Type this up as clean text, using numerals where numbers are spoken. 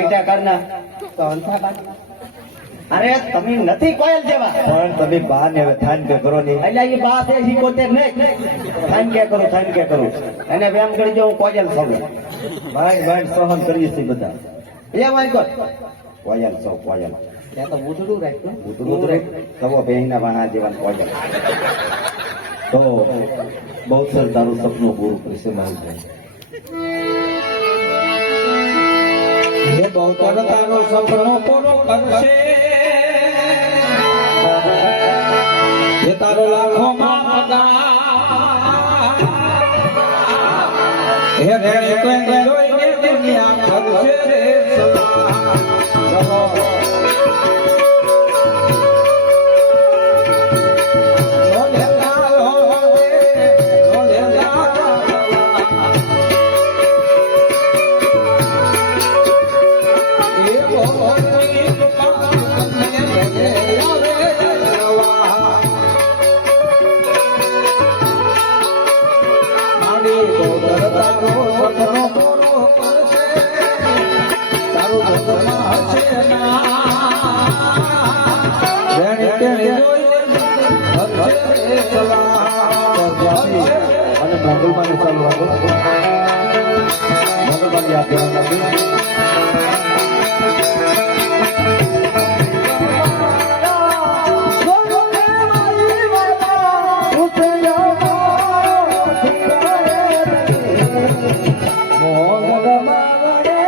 મૈટા કરના તો અંથા બા અરે તમે નથી કોયલ જેવા પણ તમે બા ને હવે થાન કે કરો નહીં એટલે એ બા છે શીખોતેર નહીં થાન કે કરું એને વ્યાયામ કરી દો હું કોયલ છું ભાઈ સહન કરીએ છીએ બધા એ વાંચો કોયલ સૌ કોયલ ત્યાં તો બુધડું રાખ્યું ઉતરું રે સવો બહેના વાહા જેવા કોયલ તો બહુ સર તારું સપનું પૂરું કરશે મારું હે બહુતર તારો સપનો પૂરો કરશે હે તારો લાખો માં પગાર હે રેણે કોઈ જોઈને દુનિયા કરશે રે સવા અને મંગલમાને ચાલુ રાખો મંગલમાની યાદ ધ્યાન રાખી મોગલ માવડે